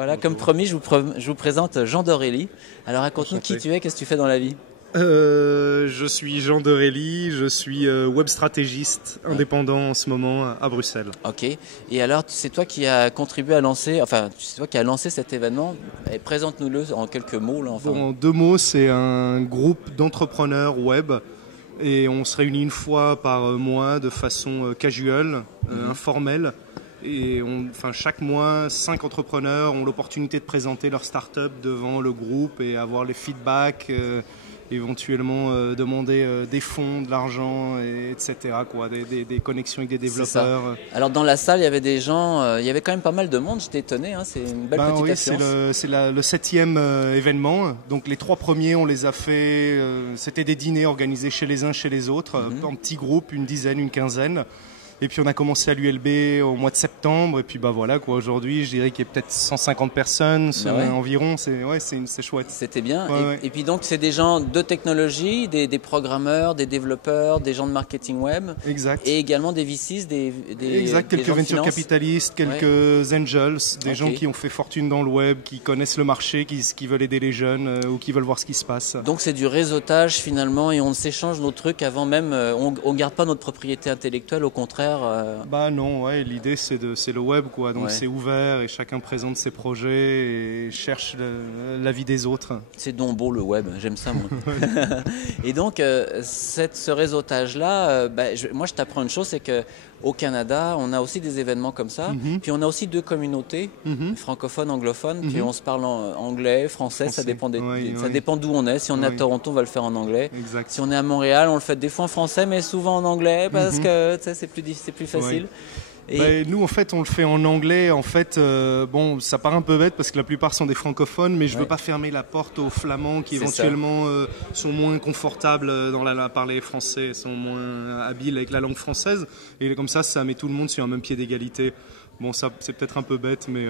Voilà, Bonjour. comme promis, je vous présente Jean Dorelli. Alors raconte-nous qui tu es, qu'est-ce que tu fais dans la vie? Je suis Jean Dorelli, je suis web stratégiste indépendant en ce moment à Bruxelles. Ok. Et alors, c'est toi qui as contribué à lancer, enfin, c'est toi qui as lancé cet événement. Et présente-nous-le en quelques mots. Là, enfin. Bon, en deux mots, c'est un groupe d'entrepreneurs web et on se réunit une fois par mois de façon casual, informelle. Et chaque mois, 5 entrepreneurs ont l'opportunité de présenter leur start-up devant le groupe et avoir les feedbacks, éventuellement demander des fonds, de l'argent, etc. Des connexions avec des développeurs. Alors dans la salle, il y avait des gens, il y avait quand même pas mal de monde, j'étais étonné, hein, c'est une belle petite Oui, affluence. c'est le 7e événement. Donc les 3 premiers, on les a fait, c'était des dîners organisés chez les uns, chez les autres, en petits groupes, une dizaine, une quinzaine. Et puis on a commencé à l'ULB au mois de septembre. Et puis aujourd'hui, je dirais qu'il y a peut-être 150 personnes environ. C'est chouette. C'était bien. Ouais. Et puis donc c'est des gens de technologie, des programmeurs, des développeurs, des gens de marketing web. Exact. Et également des VCs, quelques venture capitalistes, quelques angels, des gens qui ont fait fortune dans le web, qui connaissent le marché, qui veulent aider les jeunes ou qui veulent voir ce qui se passe. Donc c'est du réseautage finalement et on s'échange nos trucs avant même, on garde pas notre propriété intellectuelle, au contraire. Non, l'idée c'est le web quoi, donc c'est ouvert et chacun présente ses projets et cherche l'avis des autres. C'est donc beau le web, j'aime ça moi. Et donc ce réseautage là, moi je t'apprends une chose, c'est que au Canada, on a aussi des événements comme ça, puis on a aussi 2 communautés, francophones, anglophones, puis on se parle en anglais, français, ça dépend d'où on est. Si on est à Toronto, on va le faire en anglais. Exact. Si on est à Montréal, on le fait des fois en français, mais souvent en anglais, parce que c'est plus facile. Et nous, en fait, on le fait en anglais. En fait, ça paraît un peu bête parce que la plupart sont des francophones, mais je veux pas fermer la porte aux flamands qui éventuellement sont moins confortables à parler français, sont moins habiles avec la langue française. Et comme ça met tout le monde sur un même pied d'égalité. Bon, ça, c'est peut-être un peu bête, mais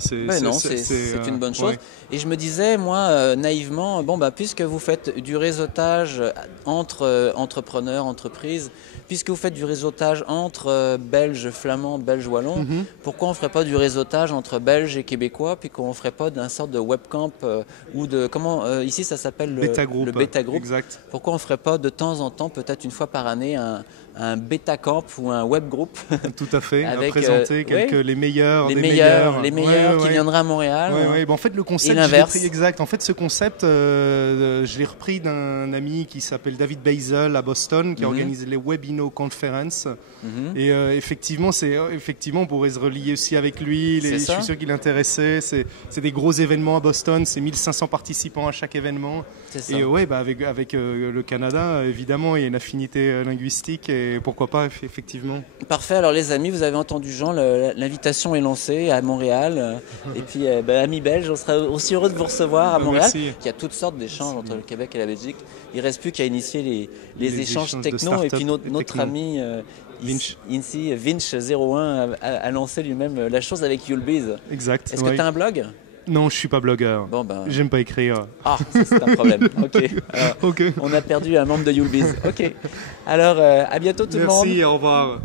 c'est une bonne chose. Et je me disais, moi, naïvement, puisque vous faites du réseautage entre entrepreneurs, entreprises, puisque vous faites du réseautage entre Belges, Flamands, Belges, Wallons, pourquoi on ne ferait pas du réseautage entre Belges et Québécois, puis qu'on ne ferait pas d'un sorte de webcamp ou de... ici, ça s'appelle le Beta Group. Exact. Pourquoi on ne ferait pas de temps en temps, peut-être une fois par année, un Beta Camp ou un web group? Tout à fait, avec, à présenter les meilleurs qui viendraient à Montréal. En fait, le concept, en fait, ce concept, je l'ai repris d'un ami qui s'appelle David Basil à Boston, qui organise les Webino Conference. Et effectivement, on pourrait se relier aussi avec lui. Je suis sûr qu'il est intéressé. C'est des gros événements à Boston. C'est 1500 participants à chaque événement. Et avec le Canada, évidemment, il y a une affinité linguistique. Et pourquoi pas, effectivement. Parfait. Alors les amis, vous avez entendu Jean, l'invitation est lancée à Montréal. Et puis, amis belges, on sera aussi heureux de vous recevoir à Montréal. Merci. Il y a toutes sortes d'échanges entre le Québec et la Belgique. Il ne reste plus qu'à initier les échanges techno. Et puis notre ami Vinch01 a lancé lui-même la chose avec You'llbiz. Exact. Est-ce que tu as un blog? Non, je suis pas blogueur. J'aime pas écrire. Ah, ça, c'est un problème. Ok. On a perdu un membre de You'llbiz. Ok. Alors, à bientôt tout le monde. Merci, au revoir.